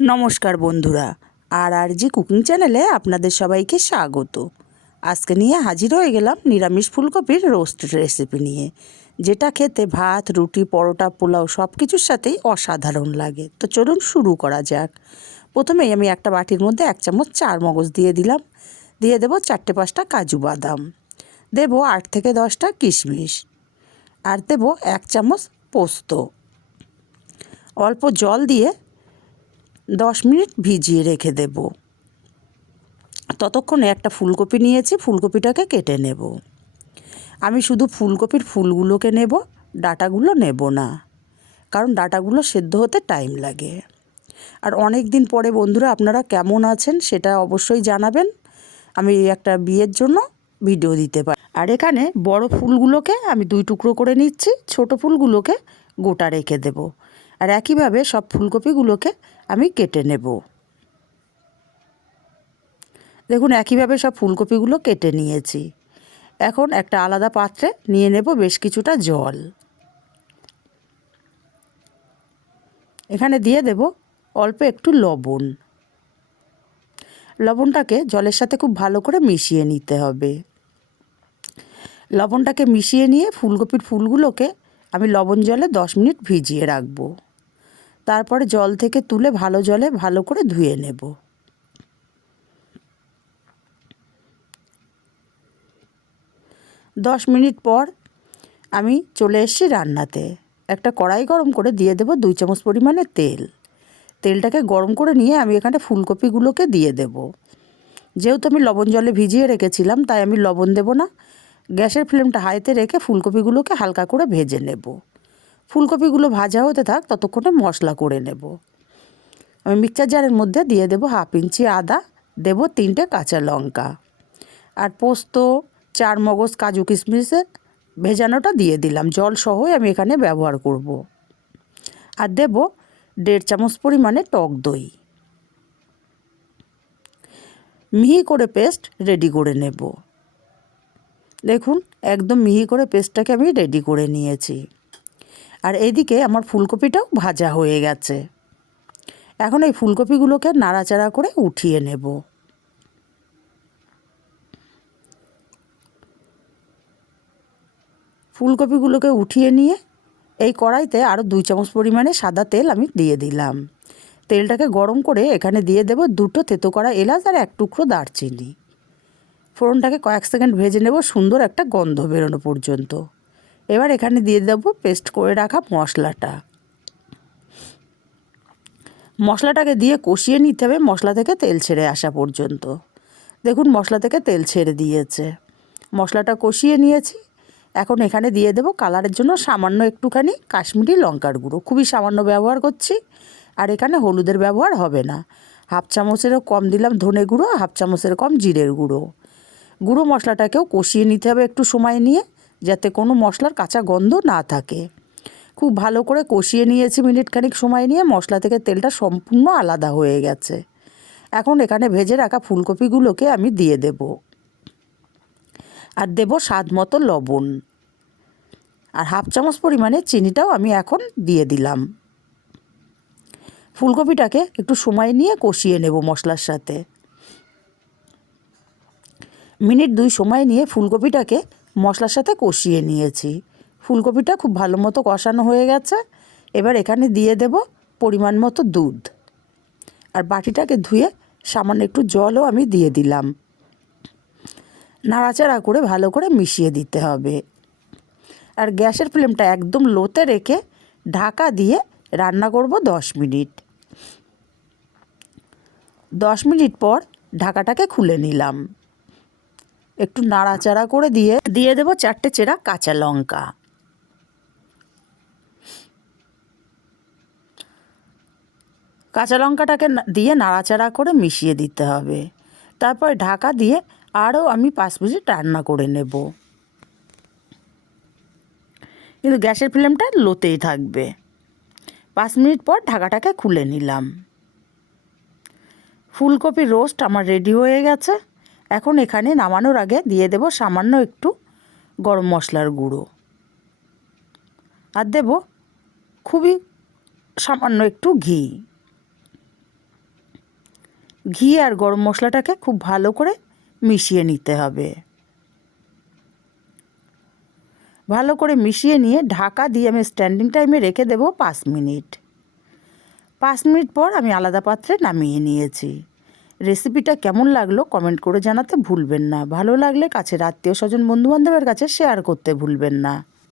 নমস্কার বন্ধুরা, আর আর জি কুকিং চ্যানেলে আপনাদের সবাইকে স্বাগত। আজকে নিয়ে হাজির হয়ে গেলাম নিরামিষ ফুলকপির রোস্ট রেসিপি নিয়ে, যেটা খেতে ভাত, রুটি, পরোটা, পোলাও সব কিছুর সাথেই অসাধারণ লাগে। তো চলুন শুরু করা যাক। প্রথমেই আমি একটা বাটির মধ্যে এক চামচ চার মগজ দিয়ে দিলাম। দিয়ে দেবো চারটে পাঁচটা কাজু বাদাম। দেবো আট থেকে দশটা কিশমিশ। আর দেবো এক চামচ পোস্ত। অল্প জল দিয়ে দশ মিনিট ভিজিয়ে রেখে দেব। ততক্ষণে একটা ফুলকপি নিয়েছি, ফুলকপিটাকে কেটে নেব। আমি শুধু ফুলকপির ফুলগুলোকে নেব, ডাটাগুলো নেব না, কারণ ডাটাগুলো সেদ্ধ হতে টাইম লাগে। আর অনেক দিন পরে বন্ধুরা, আপনারা কেমন আছেন সেটা অবশ্যই জানাবেন। আমি একটা বিয়ের জন্য ভিডিও দিতে পারি। আর এখানে বড় ফুলগুলোকে আমি দুই টুকরো করে নিচ্ছি, ছোট ফুলগুলোকে গোটা রেখে দেব। আর একইভাবে সব ফুলকপিগুলোকে আমি কেটে নেব। দেখুন, একইভাবে সব ফুলকপিগুলো কেটে নিয়েছি। এখন একটা আলাদা পাত্রে নিয়ে নেব বেশ কিছুটা জল। এখানে দিয়ে দেব অল্প একটু লবণ। লবণটাকে জলের সাথে খুব ভালো করে মিশিয়ে নিতে হবে। লবণটাকে মিশিয়ে নিয়ে ফুলকপির ফুলগুলোকে আমি লবণ জলে দশ মিনিট ভিজিয়ে রাখব। তারপরে জল থেকে তুলে ভালো জলে ভালো করে ধুয়ে নেব। দশ মিনিট পর আমি চলে এসেছি রান্নাতে। একটা কড়াই গরম করে দিয়ে দেবো দুই চামচ পরিমাণে তেল। তেলটাকে গরম করে নিয়ে আমি এখানে ফুলকপিগুলোকে দিয়ে দেব। যেহেতু আমি লবণ জলে ভিজিয়ে রেখেছিলাম, তাই আমি লবণ দেব না। গ্যাসের ফ্লেমটা হাইতে রেখে ফুলকপিগুলোকে হালকা করে ভেজে নেব। ফুলকপিগুলো ভাজা হতে থাক, ততক্ষণে মশলা করে নেব। আমি মিক্সচার জারের মধ্যে দিয়ে দেবো হাফ ইঞ্চি আদা, দেব তিনটে কাঁচা লঙ্কা। আর পোস্ত চার মগজ কাজু কিশমিশের ভেজানোটা দিয়ে দিলাম। জল সহই আমি এখানে ব্যবহার করব। আর দেব দেড় চামচ পরিমাণে টক দই। মিহি করে পেস্ট রেডি করে নেব। দেখুন, একদম মিহি করে পেস্টটাকে আমি রেডি করে নিয়েছি। আর এদিকে আমার ফুলকপিটাও ভাজা হয়ে গেছে। এখন এই ফুলকপিগুলোকে নাড়াচাড়া করে উঠিয়ে নেব। ফুলকপিগুলোকে উঠিয়ে নিয়ে এই কড়াইতে আরও দুই চামচ পরিমাণে সাদা তেল আমি দিয়ে দিলাম। তেলটাকে গরম করে এখানে দিয়ে দেব দুটো তেতো করা এলাচ আর এক টুকরো দারচিনি। ফোড়নটাকে কয়েক সেকেন্ড ভেজে নেব সুন্দর একটা গন্ধ বেরোনো পর্যন্ত। এবার এখানে দিয়ে দেবো পেস্ট করে রাখা মশলাটা। মশলাটাকে দিয়ে কষিয়ে নিতে হবে মশলা থেকে তেল ছেড়ে আসা পর্যন্ত। দেখুন, মশলা থেকে তেল ছেড়ে দিয়েছে। মশলাটা কষিয়ে নিয়েছি। এখন এখানে দিয়ে দেবো কালারের জন্য সামান্য একটুখানি কাশ্মীরি লঙ্কার গুঁড়ো। খুবই সামান্য ব্যবহার করছি, আর এখানে হলুদের ব্যবহার হবে না। হাফ চামচেরও কম দিলাম ধনে গুঁড়ো, হাফ চামচের কম জিরের গুঁড়ো। গুঁড়ো মশলাটাকেও কষিয়ে নিতে হবে একটু সময় নিয়ে। যাতে কোনো মশলার কাঁচা গন্ধ না থাকে। খুব ভালো করে কষিয়ে নিয়েছি মিনিটখানিক সময় নিয়ে, মশলা থেকে তেলটা সম্পূর্ণ আলাদা হয়ে গেছে। এখন এখানে ভেজে রাখা ফুলকপিগুলোকে আমি দিয়ে দেব। আর দেব স্বাদ মতো লবণ। আর হাফ চামচ পরিমাণে চিনিটাও আমি এখন দিয়ে দিলাম। ফুলকপিটাকে একটু সময় নিয়ে কষিয়ে নেব মশলার সাথে। মিনিট দুই সময় নিয়ে ফুলকপিটাকে মশলার সাথে কষিয়ে নিয়েছি। ফুলকপিটা খুব ভালো মতো কষানো হয়ে গেছে। এবার এখানে দিয়ে দেব পরিমাণ মতো দুধ। আর বাটিটাকে ধুয়ে সামান্য একটু জলও আমি দিয়ে দিলাম। নাড়াচাড়া করে ভালো করে মিশিয়ে দিতে হবে। আর গ্যাসের ফ্লেমটা একদম লোতে রেখে ঢাকা দিয়ে রান্না করব দশ মিনিট। দশ মিনিট পর ঢাকাটাকে খুলে নিলাম। একটু নাড়াচাড়া করে দিয়ে দিয়ে দেবো চারটে চেরা কাঁচা লঙ্কা। কাঁচা লঙ্কাটাকে দিয়ে নাড়াচাড়া করে মিশিয়ে দিতে হবে। তারপর ঢাকা দিয়ে আরও আমি পাঁচ মিনিট রান্না করে নেব। কিন্তু গ্যাসের ফ্লেমটা লোতেই থাকবে। পাঁচ মিনিট পর ঢাকাটাকে খুলে নিলাম। ফুলকপি রোস্ট আমার রেডি হয়ে গেছে। এখন এখানে নামানোর আগে দিয়ে দেব সামান্য একটু গরম মশলার গুঁড়ো। আর দেব খুবই সামান্য একটু ঘি। ঘি আর গরম মশলাটাকে খুব ভালো করে মিশিয়ে নিতে হবে। ভালো করে মিশিয়ে নিয়ে ঢাকা দিয়ে আমি স্ট্যান্ডিং টাইমে রেখে দেবো পাঁচ মিনিট। পাঁচ মিনিট পর আমি আলাদা পাত্রে নামিয়ে নিয়েছি। রেসিপিটা কেমন লাগল কমেন্ট করে জানাতে ভুলবেন না। ভালো লাগলে কাছের আত্মীয় স্বজন বন্ধুবান্ধবের কাছে শেয়ার করতে ভুলবেন না।